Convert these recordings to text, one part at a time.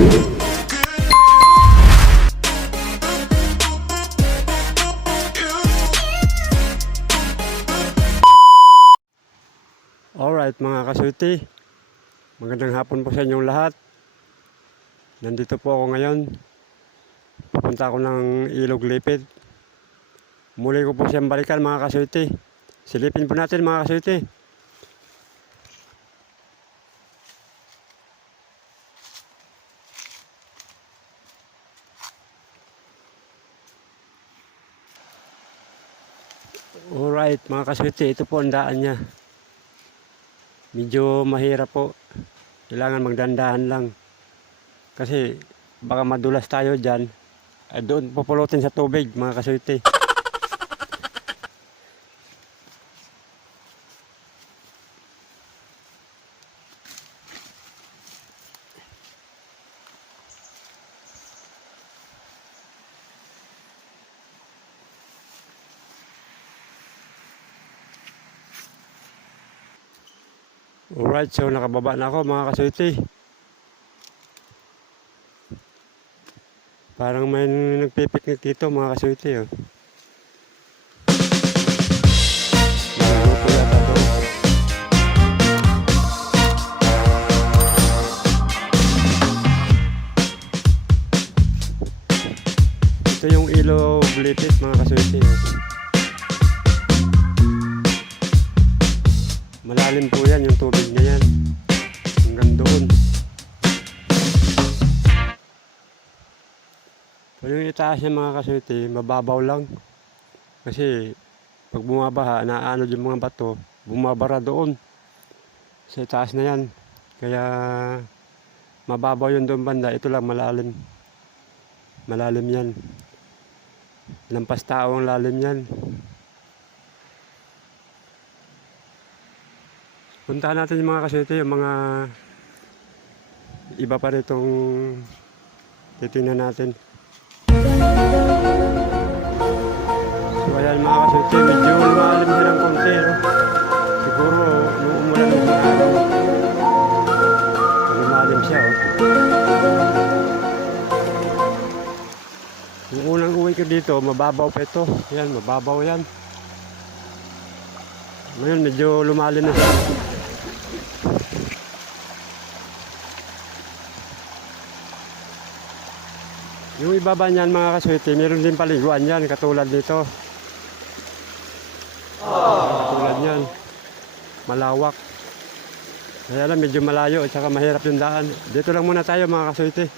Alright mga kaswerte, magandang hapon po sa inyong lahat. Nandito po ako ngayon. Pupunta ako ng Ilog Lipid. Muli ko po siyang balikan mga kaswerte. Silipin po natin mga kaswerte. Alright mga kaswerte, ito po ang daan niya. Medyo mahirap po. Kailangan magdandahan lang. Kasi baka madulas tayo dyan. Doon pupulutin sa tubig mga kaswerte. Alright, so nakababa na ako mga kaswerte. Parang may nagpipiknik dito mga kaswerte. Oh. Maluto yata doon. Ito yung Ilog Lipid mga kaswerte. Oh. Malalim po yan yung tubig na yan. Hanggang doon. So yung itaas niya mga kaswerte, mababaw lang. Kasi pag bumabaha, naanod yung mga bato, bumabara doon. Sa itaas na yan. Kaya mababaw yun doon banda. Ito lang malalim. Malalim yan. Lampas tao ang lalim yan. Puntahan natin yung mga kaswerte, yung mga iba pa ritong titingnan natin. So ayan mga kaswerte, medyo malalim din ang konti. No? Siguro nung umulan ng araw, lumalim siya. Oh. Yung unang uwi ko dito, mababaw pa ito. Ayan, mababaw yan. Ngayon medyo lumalim na siya. Yung ibaba niyan mga kaswerte, meron din paliguan yan, katulad nito. Katulad niyan. Malawak. Kaya lang medyo malayo at saka mahirap yung daan. Dito lang muna tayo mga kaswerte.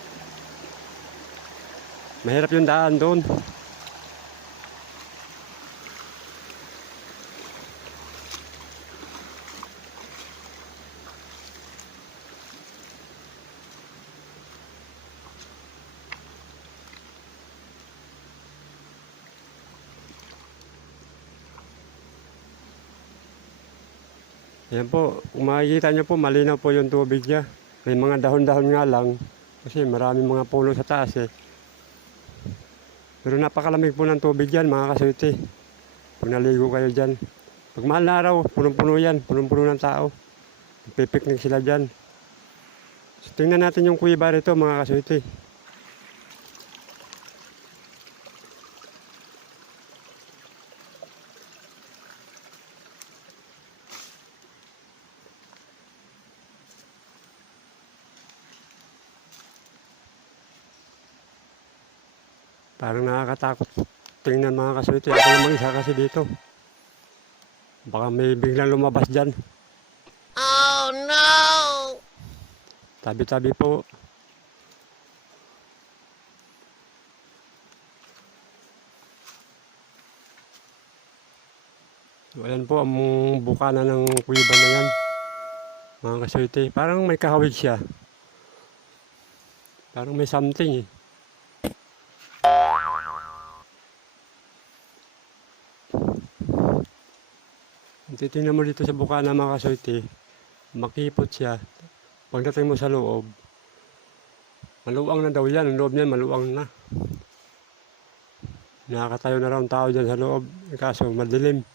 Mahirap yung daan doon. Ayan po, kung makikita nyo po, malinaw po yung tubig niya. May mga dahon-dahon nga lang, kasi maraming mga puno sa taas eh. Pero napakalamig po ng tubig yan mga kaswerte. Pag naligo kayo dyan. Pag mahal na araw, punong-puno yan, punong-puno ng tao. Pipiknik sila dyan. So, tingnan natin yung kuiba rito mga kaswerte. Parang nakakatakot tingnan mga kaswerte. Ako lang mag-isa kasi dito. Baka may biglang lumabas dyan. Oh no! Tabi-tabi po. So, ayan po ang bukana ng kuiba na yan. Mga kaswerte. Parang may kahawig siya. Parang may something eh. Titingnan mo dito sa bukana mga kaswerte, makipot siya. Pagdating mo sa loob, maluwang na daw yan. Ang loob niyan maluwang na. Nakakatayo na raw ang tao dyan sa loob. Kaso madilim.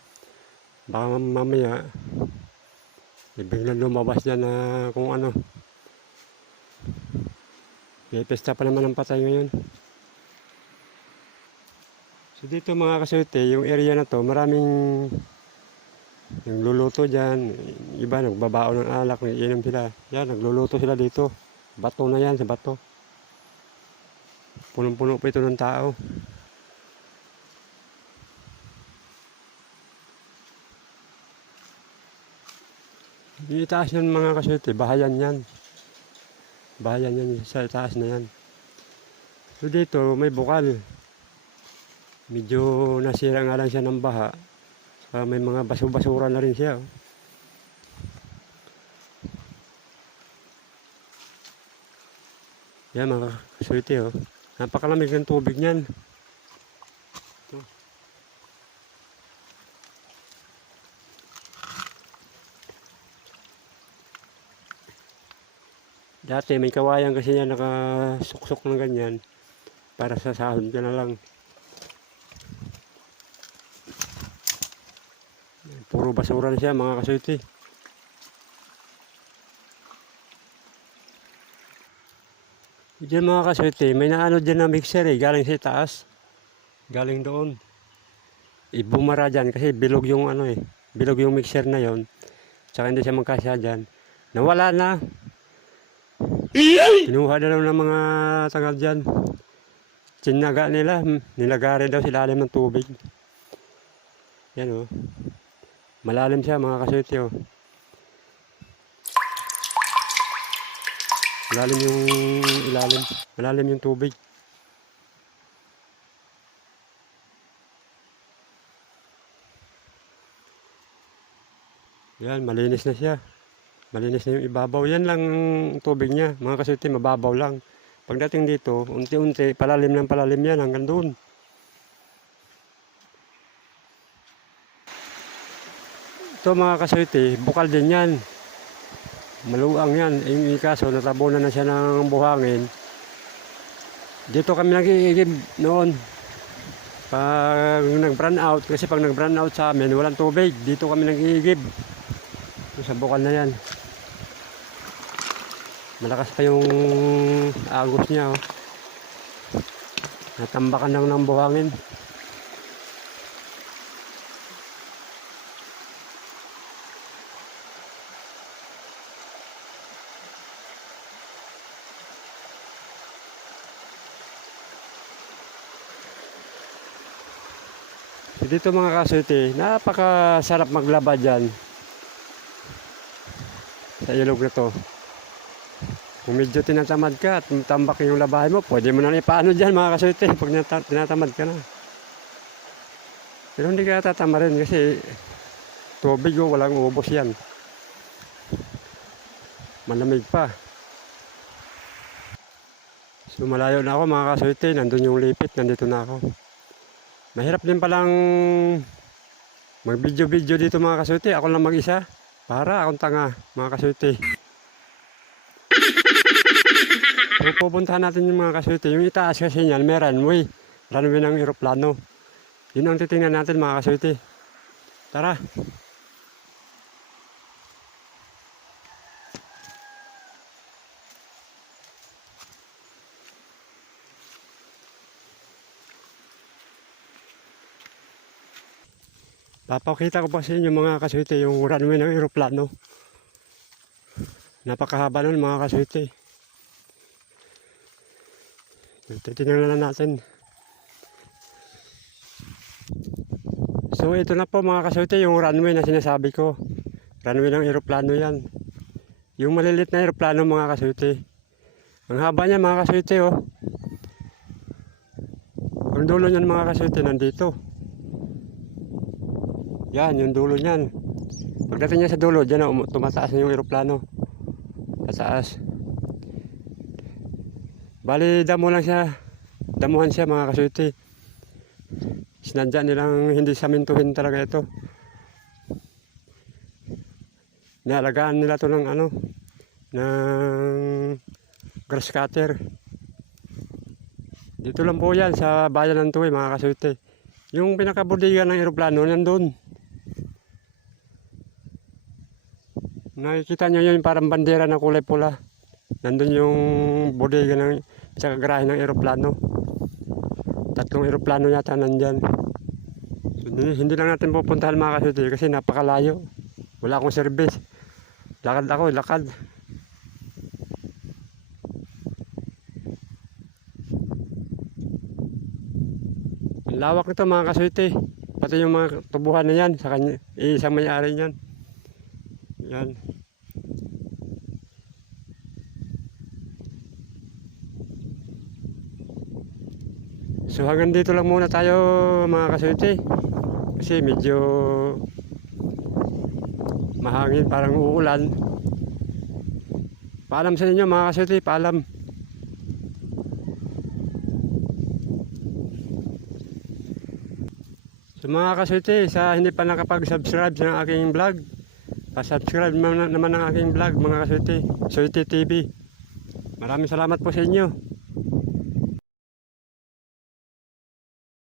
Baka mamaya, biglang lumabas dyan na kung ano. May pesta pa naman ng patay ngayon. So dito mga kasuyote, yung area na to, maraming yung luluto dyan. Iba nagbabao ng alak, iinom sila. Yan, nagluluto sila dito. Bato na yan, sa bato. Punong-puno pa ito ng tao. Yung itaas yan mga kasuyote, bahayan yan. Bahayan yan sa itaas na yan. So dito, may bukal. Medyo nasira nga lang siya ng baha. May mga basura na rin siya. Oh. Yan mga kasuyote. Oh. Napakalamig ng tubig niyan. Ito. Dati may kawayan kasi yan nakasuksok ng ganyan. Para sa sahod ka na lang. Puro basura na siya mga kasuyote. Diyan mga kasuyote, may naano dyan na mixer galing sa taas. Galing doon. Ibumara dyan kasi bilog yung bilog yung mixer na yon. Tsaka hindi siya magkasya dyan. Nawala na. Kinuha na lang ng mga tagal dyan. Sinaga nila, nilagari daw sila ng tubig. Yan oh. Malalim siya mga kasuyote oh. Malalim yung ilalim. Malalim yung tubig. Yan, malinis na siya. Malinis na yung ibabaw. Yan lang tubig niya. Mga kasuyote, mababaw lang. Pagdating dito, unti-unti, palalim ng palalim yan hanggang doon. Ito mga kasuyote, bukal din yan. Maluang yan. Yung kaso, natabunan na siya ng buhangin. Dito kami nag-iigib noon. Pag nag-brown out, kasi pag nag-brown out sa amin, walang tubig. Dito kami nag-iigib. Sa bukal na yan. Malakas pa yung agos niya. Oh. Natambakan lang ng buhangin. So dito mga kasuyote, napakasarap maglaba dyan. Sa ilog na to. Kung medyo tinatamad ka at tambak yung labahin mo, pwede mo na ipaano dyan mga kasuyote pag tinatamad ka na. Pero hindi ka tatama rin kasi tubig o walang ubos yan. Malamig pa. So malayo na ako mga kasuyote, nandun yung lipit, nandito na ako. Mahirap din palang mag-video dito mga kasuyote, ako lang mag-isa. Para akong tanga mga kasuyote. So, pupuntahan natin yung mga kasuyote. Yung itaas kasi niyan, may runway. Runway ng eroplano. Yun ang titingnan natin mga kasuyote. Tara. Papakita ko pa sa inyo mga kasuyote yung runway ng eroplano. Napakahaba nun mga kasuyote. Titingnan na natin. So ito na po mga kasuyote yung runway na sinasabi ko. Runway ng eroplano yan. Yung malilit na eroplano mga kasuyote. Ang haba niya mga kasuyote oh. Ang dulo niyan mga kasuyote nandito. Yan yung dulo niyan. Pagdating niya sa dulo, dyan na tumataas na yung eroplano. Pataas. Bali damo lang siya. Damuhan siya mga kasuyote. Sinadya nilang hindi samintuhin talaga ito. Nialagaan nila to ng ng grass cutter. Dito lang po yan sa bayan ng Tuwi mga kasuyote. Yung pinakabudigan ng eroplano nandun. Nakikita nyo yun parang bandera na kulay pula. Nandun yung bodega ng sa garahe ng eroplano. 3 eroplano yata nandyan. So, hindi lang natin pupuntahan mga kasuti kasi napakalayo. Wala akong service. Lakad ako, lakad. Ang lawak nito mga kasuti. Pati yung mga tubuhan na yan sa kanya, isang may-ari niyan. Yan. So hanggang dito lang muna tayo mga kasuti. Kasi medyo mahangin, parang uulan. Paalam sa inyo mga kasuti, paalam. So mga kasuti, sa hindi pa nakapag-subscribe sa aking vlog, pa-subscribe naman ang aking vlog mga kasuti, Suiti TV. Maraming salamat po sa inyo.